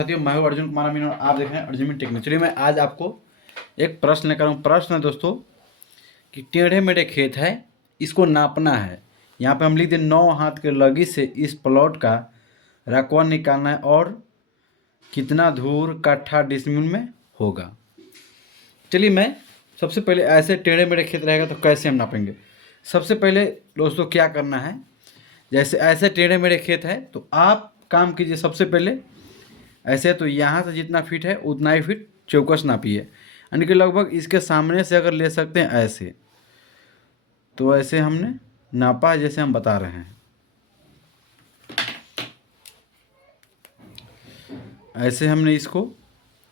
साथियों, मैं हूं अर्जुन कुमार अमीन और आप देख रहे हैं अर्जुन टेक्निक। चलिए मैं आज आपको एक प्रश्न लेकर हूँ। प्रश्न है दोस्तों कि टेढ़े मेढ़े खेत है, इसको नापना है। यहाँ पे हम लिख दें 9 हाथ के लगी से इस प्लॉट का रकबा निकालना है और कितना धूर कट्ठा डिसमिल में होगा। चलिए मैं सबसे पहले ऐसे टेढ़े मेढ़े खेत रहेगा तो कैसे हम नापेंगे। सबसे पहले दोस्तों क्या करना है, जैसे ऐसे टेढ़े मेढ़े खेत है तो आप काम कीजिए। सबसे पहले ऐसे तो यहाँ से जितना फीट है उतना ही फीट चौकस नापिए, यानी कि लगभग इसके सामने से अगर ले सकते हैं ऐसे, तो ऐसे हमने नापा है जैसे हम बता रहे हैं। ऐसे हमने इसको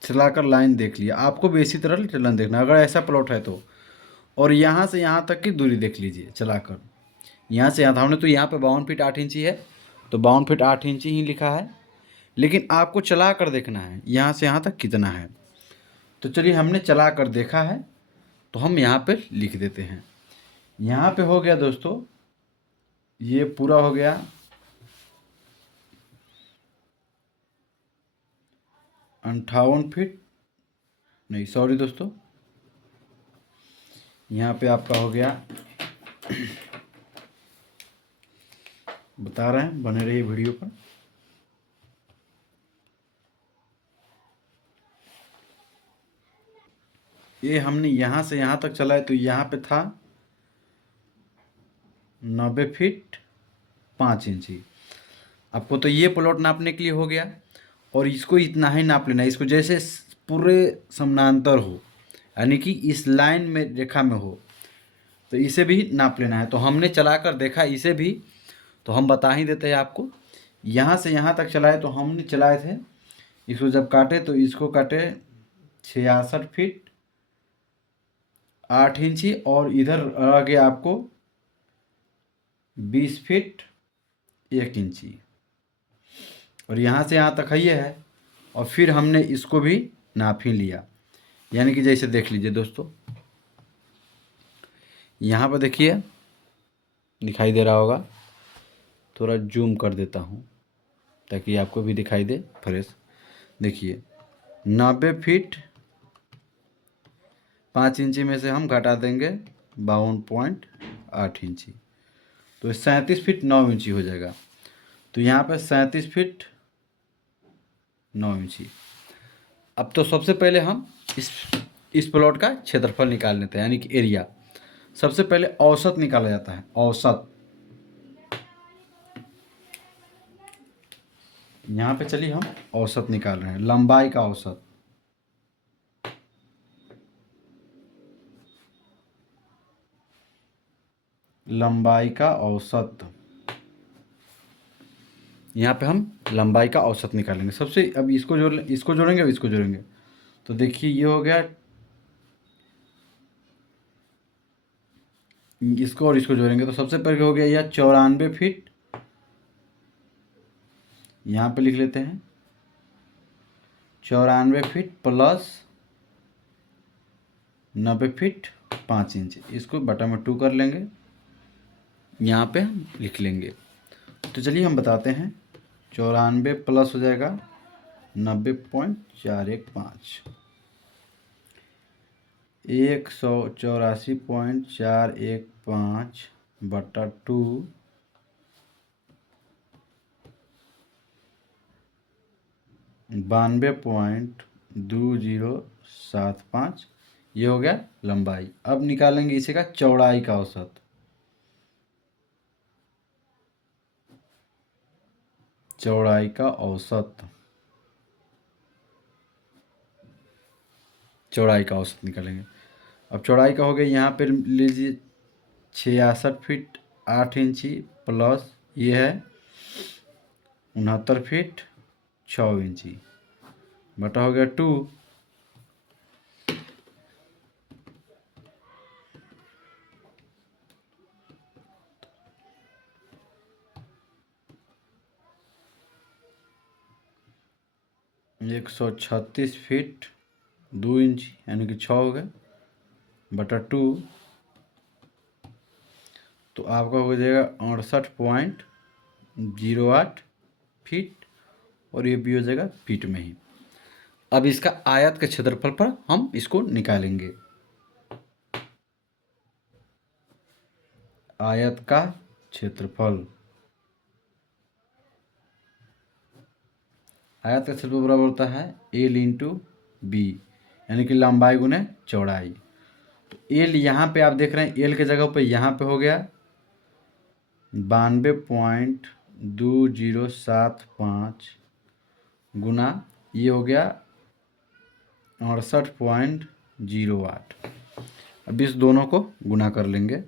चलाकर लाइन देख लिया। आपको भी इसी तरह चलन देखना अगर ऐसा प्लॉट है तो। और यहाँ से यहाँ तक की दूरी देख लीजिए चलाकर। यहाँ से यहाँ था हमने तो यहाँ पे 52 फीट 8 इंची है, तो 52 फीट 8 इंची ही लिखा है, लेकिन आपको चला कर देखना है यहाँ से यहाँ तक कितना है। तो चलिए हमने चला कर देखा है तो हम यहाँ पे लिख देते हैं। यहाँ पे हो गया दोस्तों, ये पूरा हो गया 58 फीट, नहीं सॉरी दोस्तों, यहाँ पे आपका हो गया बता रहे हैं, बने रहिए वीडियो पर। ये हमने यहाँ से यहाँ तक चला है तो यहाँ पे था 90 फीट 5 इंची। आपको तो ये प्लॉट नापने के लिए हो गया, और इसको इतना ही नाप लेना है। इसको जैसे पूरे समानांतर हो, यानी कि इस लाइन में रेखा में हो, तो इसे भी नाप लेना है। तो हमने चला कर देखा इसे भी, तो हम बता ही देते हैं आपको। यहाँ से यहाँ तक चलाए तो हमने चलाए थे, इसको जब काटे तो इसको काटे 66 फीट 8 इंची, और इधर आ गया आपको 20 फीट 1 इंची, और यहाँ से यहाँ तक ये है। और फिर हमने इसको भी नाप ही लिया, यानी कि जैसे देख लीजिए दोस्तों, यहाँ पर देखिए दिखाई दे रहा होगा, थोड़ा जूम कर देता हूँ ताकि आपको भी दिखाई दे फ्रेश। देखिए 90 फीट 5 इंची में से हम घटा देंगे 52.8 इंची, तो 37 फीट 9 इंची हो जाएगा। तो यहाँ पे 37 फीट 9 इंची। अब तो सबसे पहले हम इस प्लॉट का क्षेत्रफल निकाल लेते हैं, यानी कि एरिया। सबसे पहले औसत निकाला जाता है, औसत। यहाँ पे चलिए हम औसत निकाल रहे हैं, लंबाई का औसत। लंबाई का औसत, यहाँ पे हम लंबाई का औसत निकालेंगे। सबसे अब इसको जोड़ेंगे और इसको जोड़ेंगे, तो देखिए ये हो गया, इसको और इसको जोड़ेंगे तो सबसे पहले हो गया यह 94 फीट। यहाँ पे लिख लेते हैं 94 फीट प्लस 90 फीट 5 इंच, इसको बटा में 2 कर लेंगे, यहाँ पे हम लिख लेंगे। तो चलिए हम बताते हैं, 94 प्लस हो जाएगा 90.415, 184.415 बटा 2 92.2075, ये हो गया लंबाई। अब निकालेंगे इसी का चौड़ाई का औसत। चौड़ाई का औसत, चौड़ाई का औसत निकालेंगे। अब चौड़ाई का हो गया, यहाँ पे लीजिए 66 फीट 8 इंची प्लस ये है 69 फीट 6 इंची बटा हो गया 2, 136 फीट 2 इंची यानी कि 6 हो गए बटा 2, तो आपका हो जाएगा 68.08 फीट और ये भी हो जाएगा फीट में ही। अब इसका आयत के क्षेत्रफल पर हम इसको निकालेंगे। आयत का क्षेत्रफल, आयत का क्षेत्रफल बराबर होता है एल इंटू बी, यानी कि लंबाई गुने चौड़ाई। तो एल यहाँ पे आप देख रहे हैं, एल के जगह पे यहाँ पे हो गया 92.2075 गुना ये हो गया 68.08। अब इस दोनों को गुना कर लेंगे।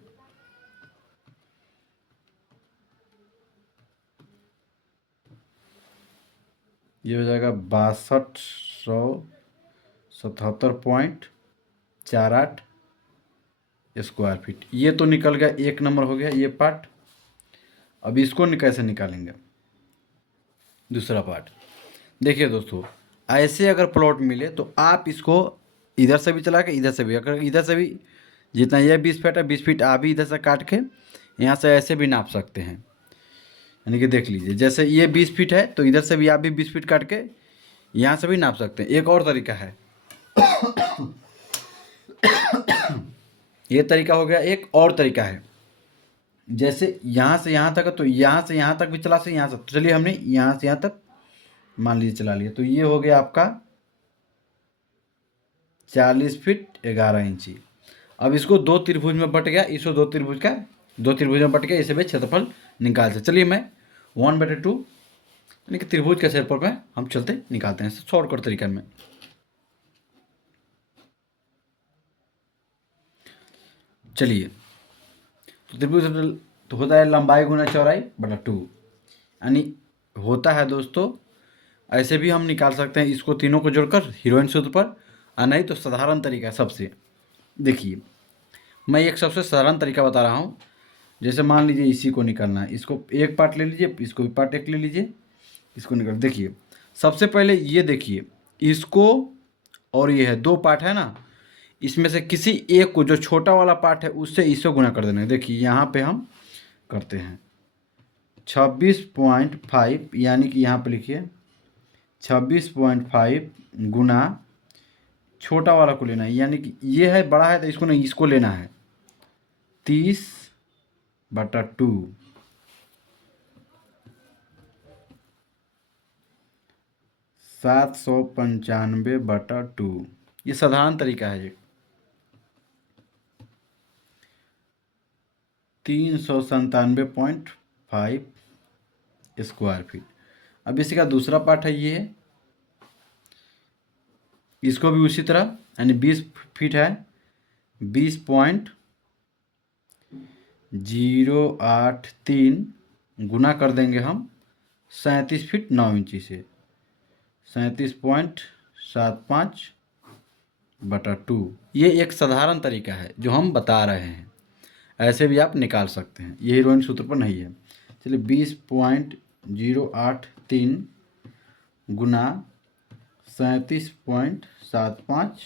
ये हो जाएगा 6277.48 स्क्वायर फीट। ये तो निकल गया, एक नंबर हो गया ये पार्ट। अब इसको कैसे निकालेंगे, दूसरा पार्ट। देखिए दोस्तों, ऐसे अगर प्लॉट मिले तो आप इसको इधर से भी चला के इधर से भी, अगर इधर से भी जितना ये 20 फीट है 20 फीट आप भी इधर से काट के यहाँ से ऐसे भी नाप सकते हैं। यानी कि देख लीजिए, जैसे ये 20 फीट है तो इधर से भी आप भी 20 फीट काट के यहाँ से भी नाप सकते हैं। एक और तरीका है, ये तरीका हो गया। एक और तरीका है, जैसे यहाँ से यहाँ तक है तो यहाँ से यहाँ तक भी चला सकते, यहाँ से। तो चलिए हमने यहाँ से यहाँ तक मान लीजिए चला लिया, तो ये हो गया आपका 40 फीट 11 इंची। अब इसको दो त्रिभुज में बट गया, इसको दो त्रिभुज में बट गया, इसे भी क्षेत्रफल निकाल से। चलिए मैं 1/2 यानी कि त्रिभुज के क्षेत्रफल में हम चलते निकालते हैं शॉर्टकट तरीका में। चलिए, तो त्रिभुज तो होता है लंबाई गुना चौड़ाई बटा 2, यानी होता है दोस्तों, ऐसे भी हम निकाल सकते हैं इसको तीनों को जोड़कर हीरोइन सूत्र पर, और नहीं तो साधारण तरीका सबसे। देखिए, मैं एक सबसे साधारण तरीका बता रहा हूँ। जैसे मान लीजिए इसी को निकालना है, इसको एक पार्ट ले लीजिए, इसको भी पार्ट एक ले लीजिए, इसको निकाल। देखिए सबसे पहले ये देखिए, इसको और ये है दो पार्ट है ना, इसमें से किसी एक को, जो छोटा वाला पार्ट है उससे इसको गुना कर देना है। देखिए यहाँ पे हम करते हैं 26.5, यानी कि यहाँ पे लिखिए 26.5 गुना छोटा वाला को लेना है, यानी कि ये है बड़ा है तो इसको नहीं, इसको लेना है 30/2, 795/2। ये साधारण तरीका है जी। 397.5 स्क्वायर फीट। अब इसी का दूसरा पार्ट है ये, इसको भी उसी तरह, यानी 20 फीट है, 20.083 गुना कर देंगे हम 37 फीट 9 इंची से, 37.75/2। ये एक साधारण तरीका है जो हम बता रहे हैं, ऐसे भी आप निकाल सकते हैं, ये हीरोइन सूत्र पर नहीं है। चलिए 20.083 गुना 37.75,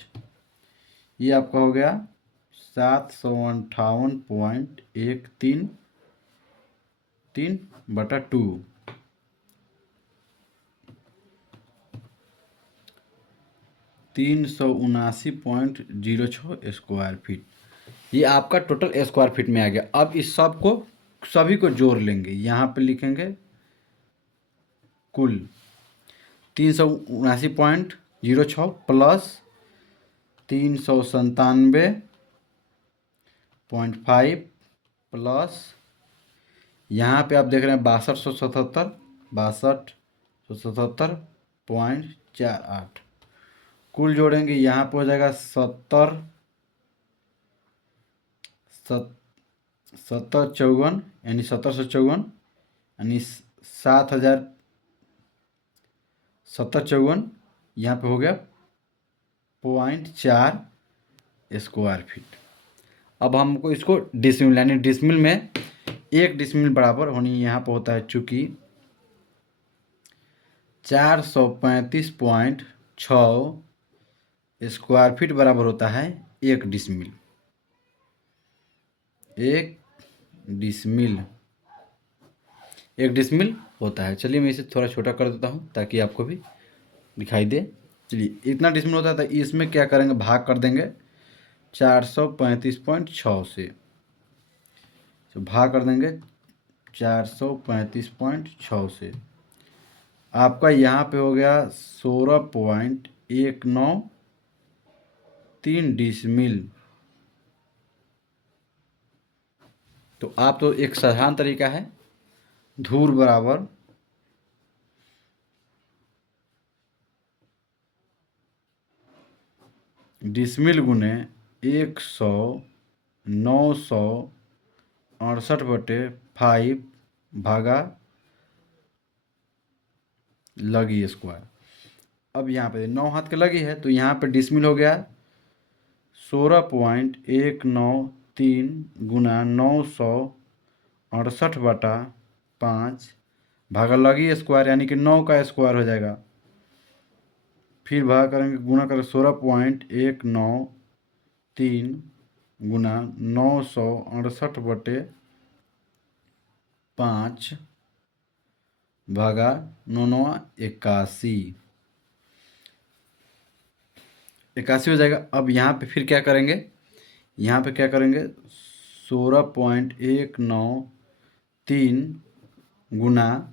ये आपका हो गया 758.133/2। 379.06 स्क्वायर फीट, ये आपका टोटल स्क्वायर फीट में आ गया। अब इस सब को सभी को जोड़ लेंगे, यहाँ पे लिखेंगे कुल 379.06 प्लस 397.5 प्लस यहाँ पे आप देख रहे हैं 6277.48, कुल जोड़ेंगे यहाँ पे हो जाएगा 7054, यानी 1754, यानी 7054, यहाँ पे हो गया 0.4 स्क्वायर फीट। अब हमको इसको डिसमिल, यानी डिसमिल में 1 डिसमिल बराबर होनी यहाँ पे होता है, चूँकि 435.6 स्क्वायर फीट बराबर होता है 1 डिसमिल। 1 डिसमिल 1 डिसमिल होता है। चलिए मैं इसे थोड़ा छोटा कर देता हूँ ताकि आपको भी दिखाई दे। चलिए इतना डिसमिल होता है तो इसमें क्या करेंगे, भाग कर देंगे 435.6 से। तो भाग कर देंगे 435.6 से। आपका यहाँ पे हो गया 16.193 डिसमिल। तो आप तो एक साधारण तरीका है, धूर बराबर डिसमिल गुने 100/968 भागा लगी स्क्वायर। अब यहाँ पे 9 हाथ के लगी है तो यहाँ पे डिसमिल हो गया 16.193 गुना 968/5 भागा लगी स्क्वायर, यानी कि 9 का स्क्वायर हो जाएगा। फिर भाग करेंगे, गुना करें 16.193 गुना 968/5 भागा 9×9 81 हो जाएगा। अब यहाँ पे फिर क्या करेंगे, यहाँ पे क्या करेंगे 16.193 गुना,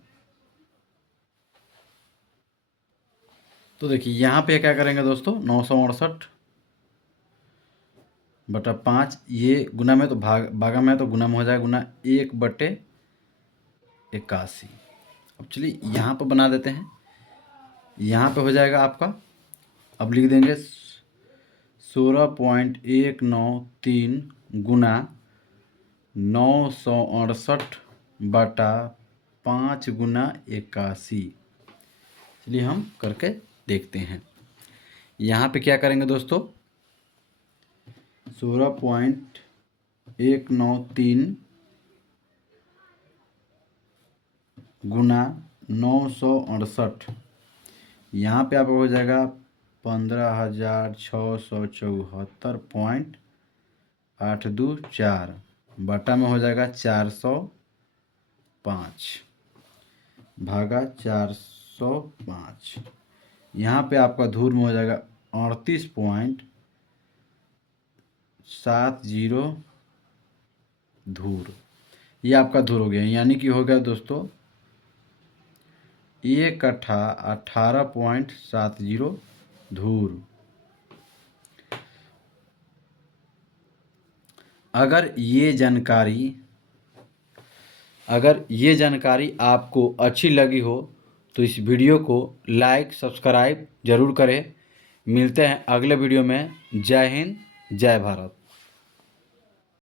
तो देखिए यहाँ पे क्या करेंगे दोस्तों 968/5, ये गुना में तो भागा में तो गुना में हो जाएगा, गुना 1/81। अब चलिए यहाँ पर बना देते हैं। यहाँ पे हो जाएगा आपका, अब लिख देंगे 16.193 गुना 968/5 गुना 81। चलिए हम करके देखते हैं। यहाँ पे क्या करेंगे दोस्तों 16.193 गुना 968, यहाँ पे आपका हो जाएगा 15,674.824 बटा में हो जाएगा 405 भागा 405। यहाँ पे आपका धूर में हो जाएगा 38.70 धूर। ये आपका धूर हो गया, यानी कि हो गया दोस्तों 18.70 धूर। अगर ये जानकारी आपको अच्छी लगी हो तो इस वीडियो को लाइक सब्सक्राइब जरूर करें। मिलते हैं अगले वीडियो में। जय हिंद, जय भारत।